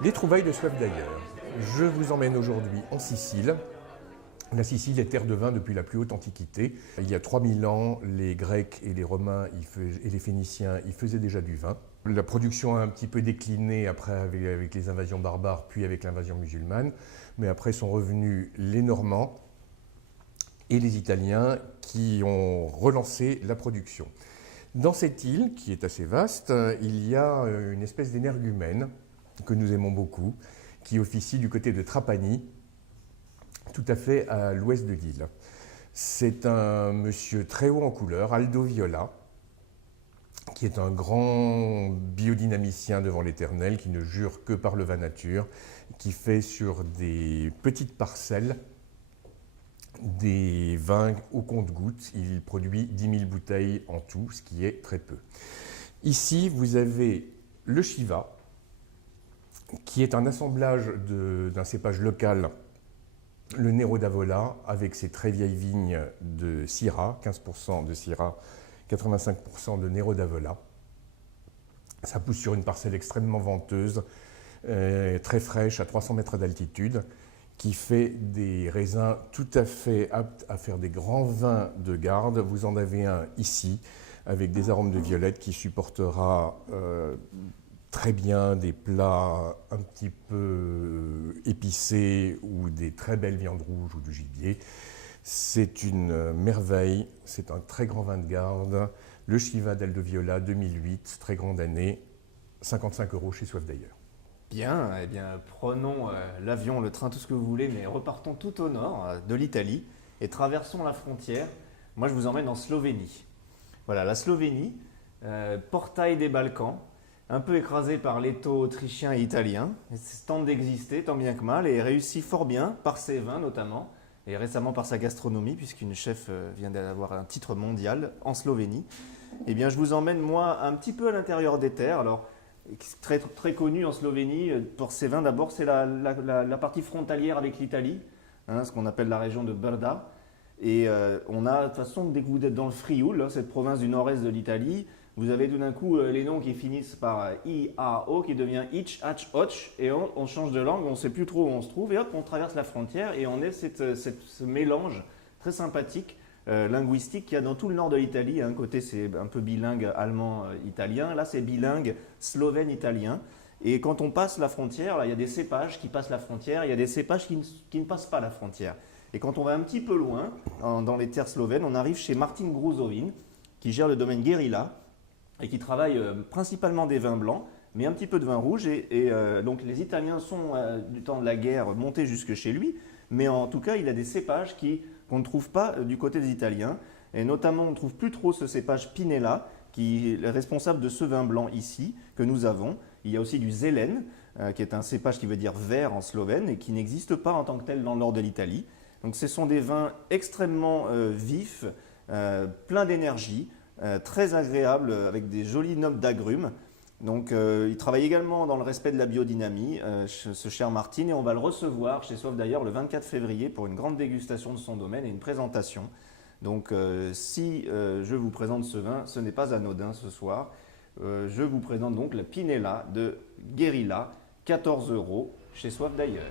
Les trouvailles de soif d'ailleurs. Je vous emmène aujourd'hui en Sicile. La Sicile est terre de vin depuis la plus haute antiquité. Il y a 3000 ans, les Grecs et les Romains et les Phéniciens y faisaient déjà du vin. La production a un petit peu décliné après avec les invasions barbares, puis avec l'invasion musulmane. Mais après sont revenus les Normands et les Italiens qui ont relancé la production. Dans cette île, qui est assez vaste, il y a une espèce d'énergumène que nous aimons beaucoup, qui officie du côté de Trapani, tout à fait à l'ouest de l'île. C'est un monsieur très haut en couleur, Aldo Viola, qui est un grand biodynamicien devant l'éternel, qui ne jure que par le vin nature, qui fait sur des petites parcelles des vins au compte-gouttes. Il produit 10 000 bouteilles en tout, ce qui est très peu. Ici, vous avez le Shiva, qui est un assemblage d'un cépage local, le Nero d'Avola, avec ses très vieilles vignes de Syrah, 15% de Syrah, 85% de Nero d'Avola. Ça pousse sur une parcelle extrêmement venteuse, très fraîche, à 300 mètres d'altitude, qui fait des raisins tout à fait aptes à faire des grands vins de garde. Vous en avez un ici, avec des arômes de violette, qui supportera très bien des plats un petit peu épicés ou des très belles viandes rouges ou du gibier. C'est une merveille, c'est un très grand vin de garde. Le Shiva d'Aldo Viola 2008, très grande année, 55 € chez Soif d'ailleurs. Bien, eh bien, prenons l'avion, le train, tout ce que vous voulez, mais repartons tout au nord de l'Italie et traversons la frontière. Moi, je vous emmène en Slovénie. Voilà, la Slovénie, portail des Balkans, un peu écrasé par l'étau autrichien et italien, tente d'exister tant bien que mal et réussit fort bien par ses vins notamment, et récemment par sa gastronomie, puisqu'une chef vient d'avoir un titre mondial en Slovénie. Eh bien, je vous emmène, moi, un petit peu à l'intérieur des terres. Alors, très, très connu en Slovénie pour ses vins. D'abord, c'est la partie frontalière avec l'Italie, hein, ce qu'on appelle la région de Brda. Et on a, de toute façon, dès que vous êtes dans le Frioul, hein, cette province du nord-est de l'Italie, vous avez tout d'un coup les noms qui finissent par I-A-O, qui devient Ich, Hach, Och, et on change de langue, on ne sait plus trop où on se trouve, et hop, on traverse la frontière, et on est ce mélange très sympathique linguistique qu'il y a dans tout le nord de l'Italie. Un côté, c'est un peu bilingue allemand-italien. Là, c'est bilingue slovène-italien. Et quand on passe la frontière, là, il y a des cépages qui passent la frontière, il y a des cépages qui ne passent pas la frontière. Et quand on va un petit peu loin, dans les terres slovènes, on arrive chez Martin Gruzovin, qui gère le domaine Guerilla et qui travaille principalement des vins blancs, mais un petit peu de vin rouge. Donc les Italiens sont, du temps de la guerre, montés jusque chez lui. Mais en tout cas, il a des cépages qu'on ne trouve pas du côté des Italiens. Et notamment, on ne trouve plus trop ce cépage Pinella, qui est responsable de ce vin blanc ici, que nous avons. Il y a aussi du Zelen, qui est un cépage qui veut dire vert en slovène, et qui n'existe pas en tant que tel dans le nord de l'Italie. Donc ce sont des vins extrêmement vifs, pleins d'énergie, très agréables, avec des jolies notes d'agrumes. Donc il travaille également dans le respect de la biodynamie, ce cher Martin, et on va le recevoir chez Soif d'ailleurs le 24 février pour une grande dégustation de son domaine et une présentation. Donc si je vous présente ce vin, ce n'est pas anodin ce soir. Je vous présente donc la Pinella de Guerilla, 14 € chez Soif d'ailleurs.